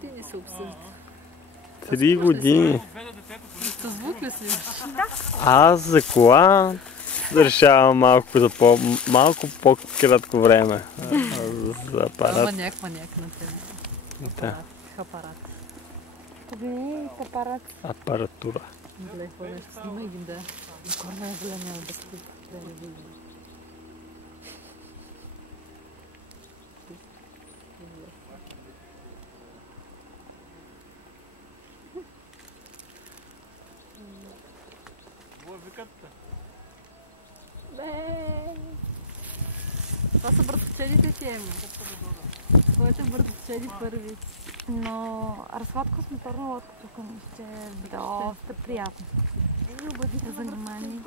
години се обсъжда. 3 години. С звук ли си? Аз за кола решавам малко по-кратко време. За апарат. Маняк на тебе. Апарат. Погледни апарат. Апаратура. Гледай, какво нещо снима един да. Корна е големия обектив. Да не виждаш. Това са братовчедите ти, Емо. Твоите братовчеди първи. Но разходка с моторна лодка тук ще е доста приятно. За занимание.